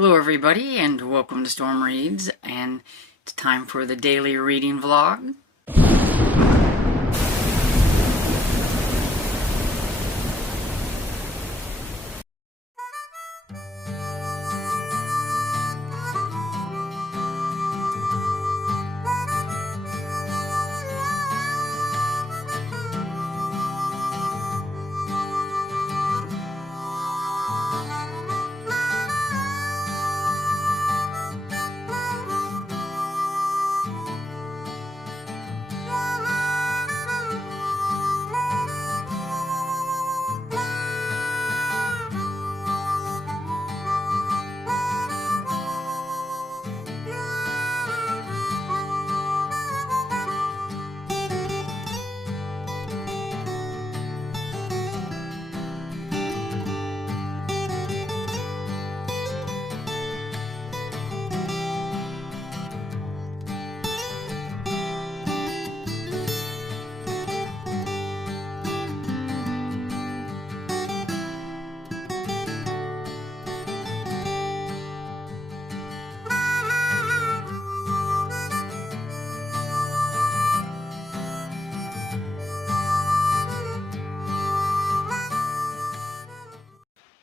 Hello everybody and welcome to Storm Reads, and it's time for the daily reading vlog.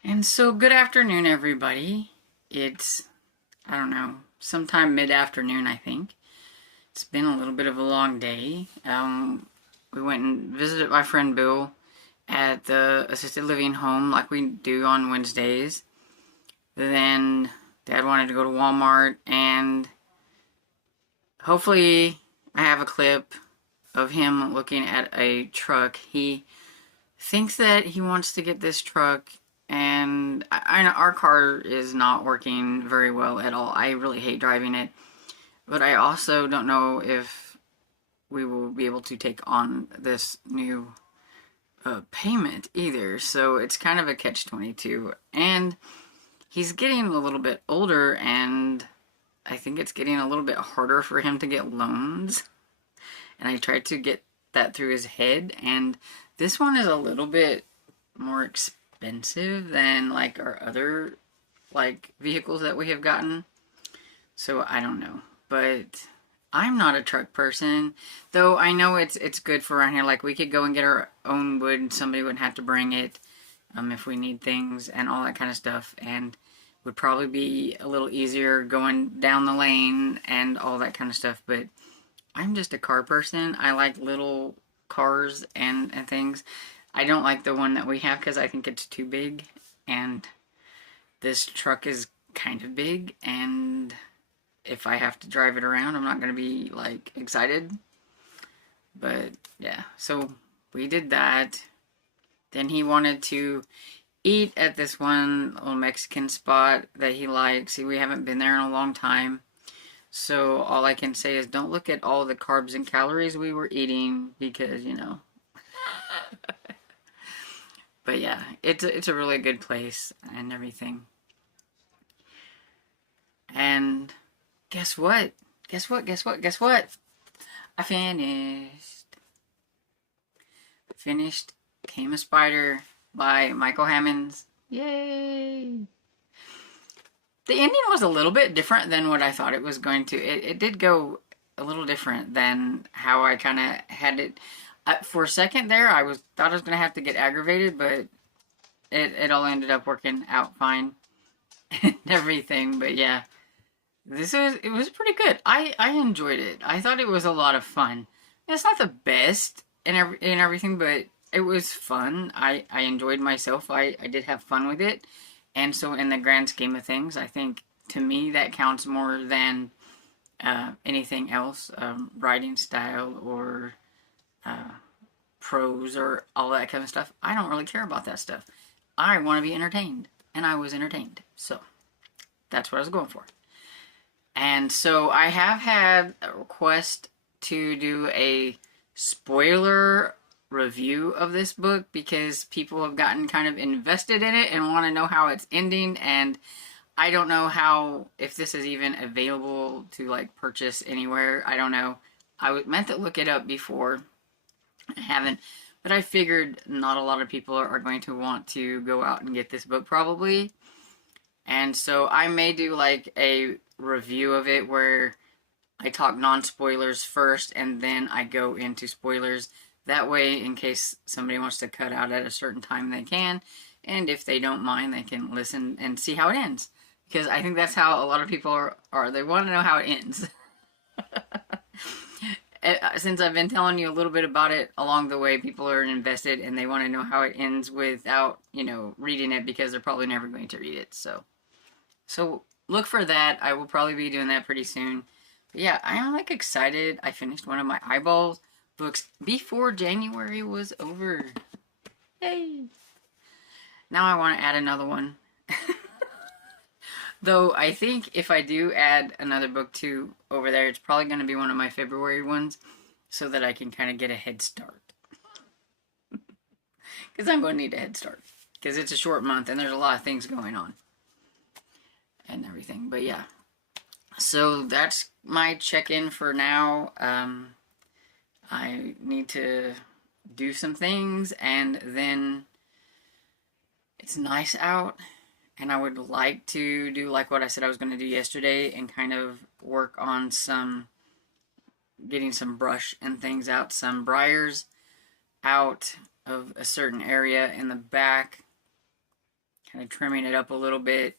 And so good afternoon everybody. It's, I don't know, sometime mid-afternoon I think. It's been a little bit of a long day. We went and visited my friend Bill at the assisted living home like we do on Wednesdays. Then Dad wanted to go to Walmart, and hopefully I have a clip of him looking at a truck. He thinks that he wants to get this truck, and our car is not working very well at all. I really hate driving it, but I also don't know if we will be able to take on this new payment either. So it's kind of a catch-22, and he's getting a little bit older, and I think it's getting a little bit harder for him to get loans. And I tried to get that through his head, and this one is a little bit more expensive than like our other like vehicles that we have gotten. So I don't know, but I'm not a truck person, though I know it's good for around here. Like we could go and get our own wood, and somebody wouldn't have to bring it if we need things and all that kind of stuff, and would probably be a little easier going down the lane and all that kind of stuff. But I'm just a car person. I like little cars and things. I don't like the one that we have because I think it's too big, and this truck is kind of big, and if I have to drive it around, I'm not going to be like excited. But yeah, so we did that. Then he wanted to eat at this one little Mexican spot that he likes. See, we haven't been there in a long time. So all I can say is don't look at all the carbs and calories we were eating, because, you know. But yeah, it's a really good place and everything. And guess what? Guess what? I finished Came a Spider by Michael Hammonds. Yay! The ending was a little bit different than what I thought it was going to. It did go a little different than how I kind of had it. For a second there, thought I was going to have to get aggravated, but it all ended up working out fine and everything. But yeah, it was pretty good. I enjoyed it. I thought it was a lot of fun. It's not the best and everything, but it was fun. I enjoyed myself. I did have fun with it. And so in the grand scheme of things, I think, to me, that counts more than anything else. Writing style or prose or all that kind of stuff. I don't really care about that stuff. I want to be entertained. And I was entertained. So that's what I was going for. And so I have had a request to do a spoiler review of this book, because people have gotten kind of invested in it and want to know how it's ending, and I don't know if this is even available to like purchase anywhere. I don't know. I meant to look it up before. I haven't, but I figured not a lot of people are going to want to go out and get this book probably. And so I may do like a review of it where I talk non-spoilers first and then I go into spoilers. That way, in case somebody wants to cut out at a certain time, they can. And if they don't mind, they can listen and see how it ends. Because I think that's how a lot of people are. They want to know how it ends. Since I've been telling you a little bit about it along the way, people are invested and they want to know how it ends without, reading it, because they're probably never going to read it. So look for that. I will probably be doing that pretty soon. But yeah, I am like excited. I finished one of my eyeballs books before January was over. Yay! Now I want to add another one. Though I think if I do add another book to over there, it's probably going to be one of my February ones, so that I can kind of get a head start. Because I'm going to need a head start. Because it's a short month and there's a lot of things going on. And everything. But yeah. So that's my check-in for now. I need to do some things, and then it's nice out. And I would like to do like what I said I was going to do yesterday and kind of work on getting some brush and things out, some briars out of a certain area in the back, kind of trimming it up a little bit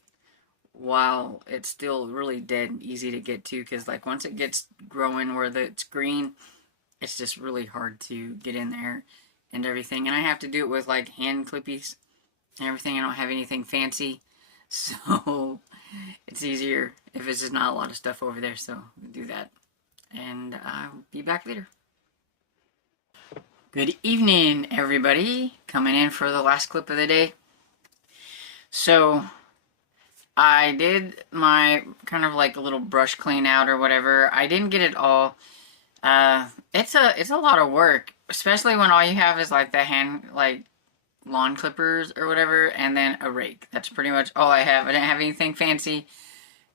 while it's still really dead and easy to get to, because like once it gets growing where it's green, it's just really hard to get in there and everything. And I have to do it with like hand clippies and everything. I don't have anything fancy. So it's easier if it's just not a lot of stuff over there. So do that. And I'll be back later. Good evening, everybody. Coming in for the last clip of the day. So I did my kind of like a little brush clean out or whatever. I didn't get it all. It's a lot of work, especially when all you have is like the hand, like lawn clippers or whatever, and then a rake. That's pretty much all I have. I didn't have anything fancy,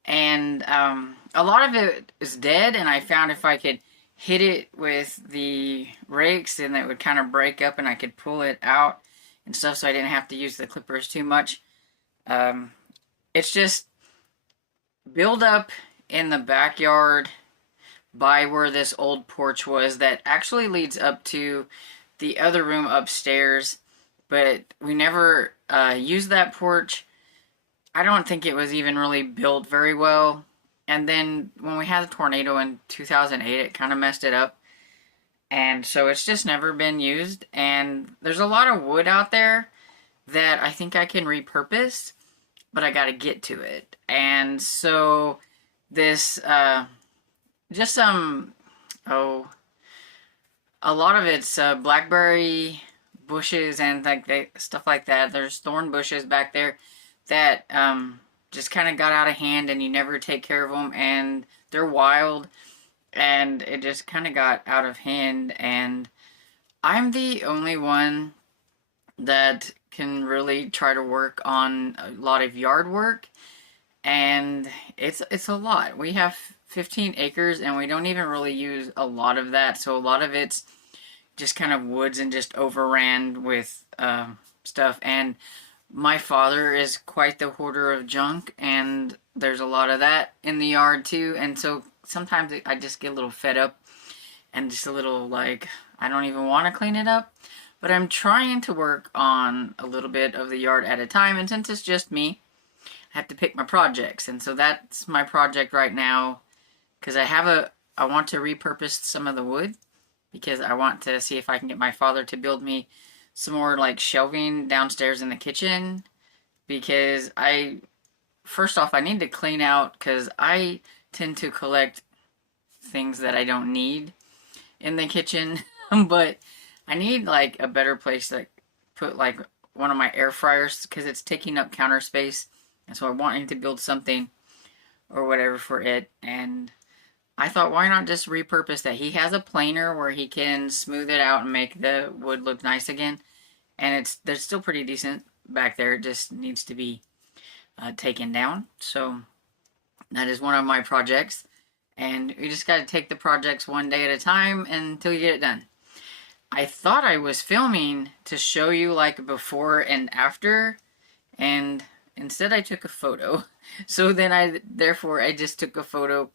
and a lot of it is dead, and I found if I could hit it with the rakes, then it would kind of break up and I could pull it out and stuff, so I didn't have to use the clippers too much. It's just build up in the backyard by where this old porch was that actually leads up to the other room upstairs, but we never used that porch. I don't think it was even really built very well. And then when we had the tornado in 2008, it kind of messed it up. And so it's just never been used. And there's a lot of wood out there that I think I can repurpose, but I got to get to it. And so this, just some, a lot of it's blackberry bushes and like stuff like that. There's thorn bushes back there that just kind of got out of hand, and you never take care of them, and they're wild, and it just kind of got out of hand. And I'm the only one that can really try to work on a lot of yard work, and it's a lot. We have 15 acres and we don't even really use a lot of that, so a lot of it's just kind of woods and just overran with stuff. And my father is quite the hoarder of junk, and there's a lot of that in the yard too, and so sometimes I just get a little fed up and just a little like I don't even want to clean it up. But I'm trying to work on a little bit of the yard at a time, and since it's just me, I have to pick my projects. And so that's my project right now, because I want to repurpose some of the wood, because I want to see if I can get my father to build me some more like shelving downstairs in the kitchen, because first off, I need to clean out, because I tend to collect things that I don't need in the kitchen, but I need like a better place to put like one of my air fryers, because it's taking up counter space, and so I wanted to build something or whatever for it. And I thought, why not just repurpose that? He has a planer where he can smooth it out and make the wood look nice again, and they're still pretty decent back there. It just needs to be taken down. So that is one of my projects, and you just got to take the projects one day at a time until you get it done. I thought I was filming to show you like before and after, and instead I took a photo. So then therefore I just took a photo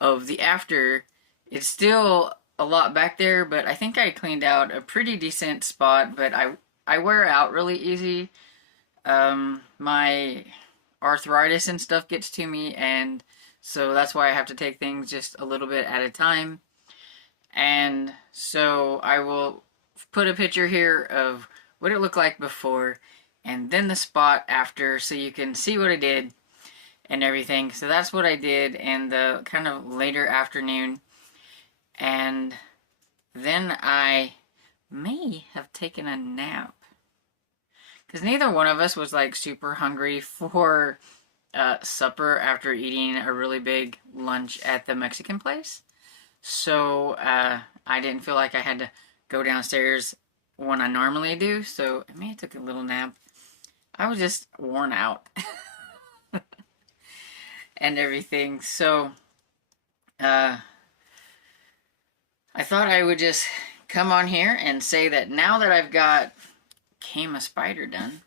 of the after. It's still a lot back there, but I think I cleaned out a pretty decent spot, but I wear out really easy. My arthritis and stuff gets to me, and so that's why I have to take things just a little bit at a time. And so I will put a picture here of what it looked like before and then the spot after, so you can see what I did and everything. So that's what I did in the kind of later afternoon. And then I may have taken a nap, because neither one of us was like super hungry for supper after eating a really big lunch at the Mexican place. So I didn't feel like I had to go downstairs when I normally do. So I may have took a little nap. I was just worn out and everything. So I thought I would just come on here and say that now that I've got Came a Spider done,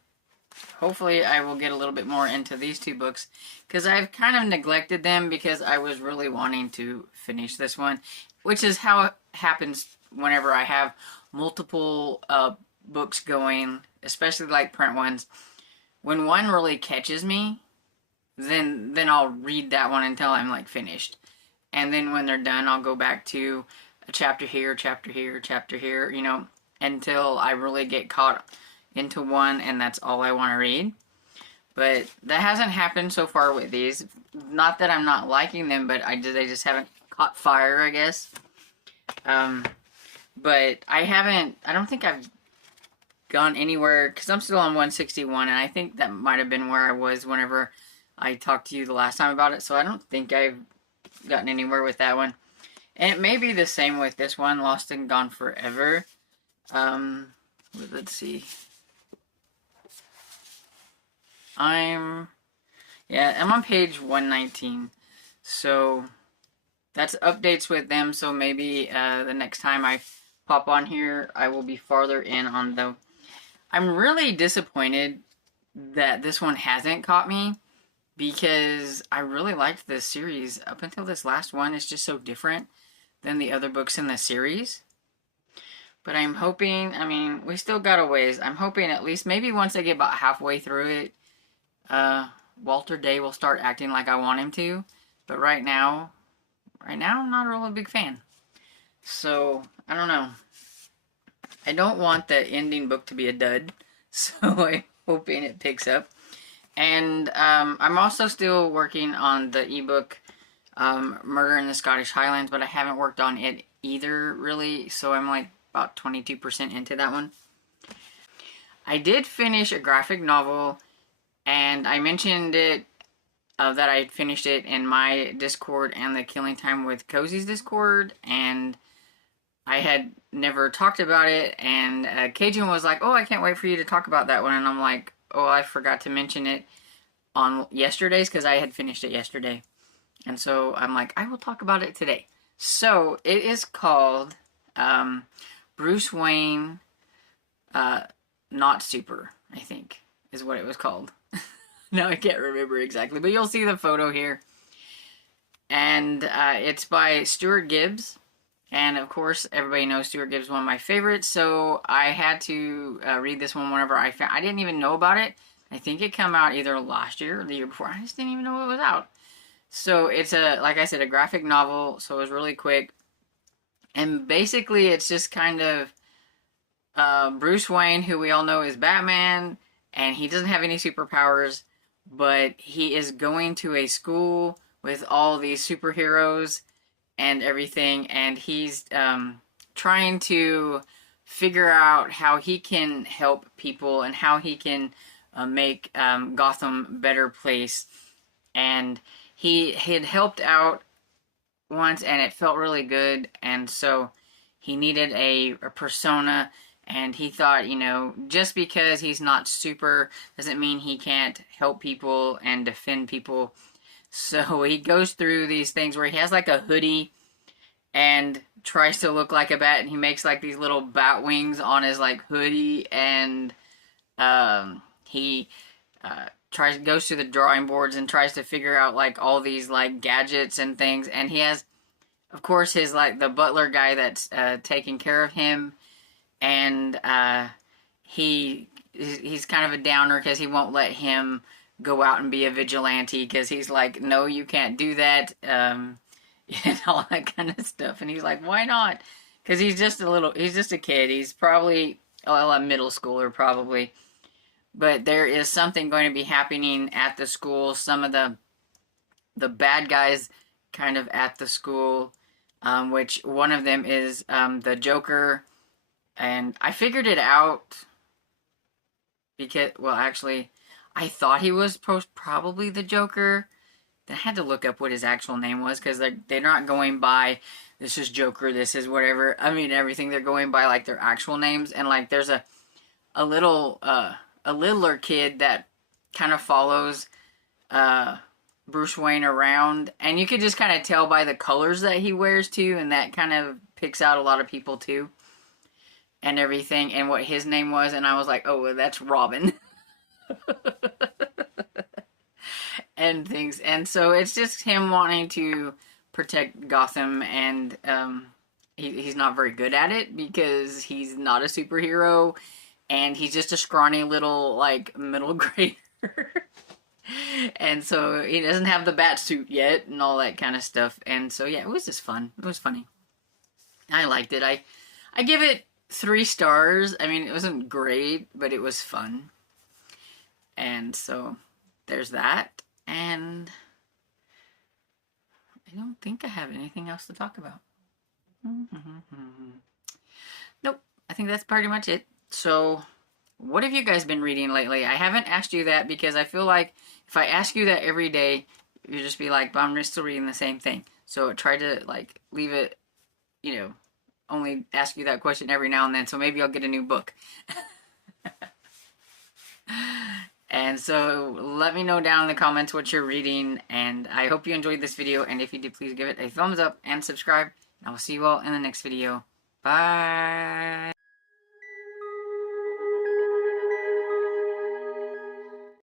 hopefully I will get a little bit more into these two books, because I've kind of neglected them because I was really wanting to finish this one, which is how it happens whenever I have multiple books going, especially like print ones. When one really catches me, then I'll read that one until I'm like finished. And then when they're done, I'll go back to a chapter here, chapter here, chapter here, you know, until I really get caught into one and that's all I want to read. But that hasn't happened so far with these. Not that I'm not liking them, but they just haven't caught fire, I guess. But I don't think I've gone anywhere, because I'm still on 161, and I think that might have been where I was whenever I talked to you the last time about it, so I don't think I've gotten anywhere with that one. And it may be the same with this one, Lost and Gone Forever. Let's see. I'm on page 119, so that's updates with them, so maybe the next time I pop on here, I will be farther in on the... I'm really disappointed that this one hasn't caught me, because I really liked this series up until this last one. It's just so different than the other books in the series. But I'm hoping, I mean, we still got a ways. I'm hoping at least maybe once I get about halfway through it, Walter Day will start acting like I want him to. But right now I'm not a really big fan. So, I don't know. I don't want the ending book to be a dud, so I'm hoping it picks up. And I'm also still working on the ebook Murder in the Scottish Highlands, but I haven't worked on it either, really, so I'm like about 22% into that one. I did finish a graphic novel, and I mentioned it, that I finished it in my Discord and the Killing Time with Cozy's Discord, and I had never talked about it, and Cajun was like, oh, I can't wait for you to talk about that one, and I'm like, oh, I forgot to mention it on yesterday's, because I had finished it yesterday, and so I'm like, I will talk about it today. So, it is called Bruce Wayne Not Super, I think, is what it was called. Now I can't remember exactly, but you'll see the photo here. And it's by Stuart Gibbs. And of course, everybody knows Stuart Gibbs is one of my favorites, so I had to read this one whenever I didn't even know about it. I think it came out either last year or the year before. I just didn't even know it was out. So it's like I said, a graphic novel, so it was really quick. And basically, it's just kind of Bruce Wayne, who we all know is Batman, and he doesn't have any superpowers, but he is going to a school with all these superheroes and everything, and he's trying to figure out how he can help people and how he can make Gotham a better place. And he had helped out once, and it felt really good, and so he needed a persona, and he thought, you know, just because he's not super doesn't mean he can't help people and defend people. So he goes through these things where he has like a hoodie and tries to look like a bat, and he makes like these little bat wings on his like hoodie, and he goes to the drawing boards and tries to figure out like all these like gadgets and things. And he has, of course, his like the butler guy that's taking care of him, and he's kind of a downer because he won't let him go out and be a vigilante because he's like, no, you can't do that, and all that kind of stuff. And he's like, why not? Because he's just a kid. He's probably, well, a middle schooler probably. But there is something going to be happening at the school. Some of the bad guys kind of at the school, which one of them is the Joker. And I figured it out because, well, actually, I thought he was probably the Joker. Then I had to look up what his actual name was because they're not going by, this is Joker, this is whatever. I mean, everything. They're going by, like, their actual names. And, like, there's a littler kid that kind of follows Bruce Wayne around, and you could just kind of tell by the colors that he wears too, and that kind of picks out a lot of people too, and everything, and what his name was, and I was like, oh, well, that's Robin. And things, and so it's just him wanting to protect Gotham, and he's not very good at it because he's not a superhero. And he's just a scrawny little, like, middle grader. And so he doesn't have the bat suit yet and all that kind of stuff. And so, yeah, it was just fun. It was funny. I liked it. I give it 3 stars. I mean, it wasn't great, but it was fun. And so there's that. And I don't think I have anything else to talk about. Nope. I think that's pretty much it. So, what have you guys been reading lately? I haven't asked you that because I feel like if I ask you that every day, you just be like, but I'm still reading the same thing. So, try to, like, leave it, you know, only ask you that question every now and then. So, maybe I'll get a new book. And so, let me know down in the comments what you're reading. And I hope you enjoyed this video. And if you did, please give it a thumbs up and subscribe. And I will see you all in the next video. Bye.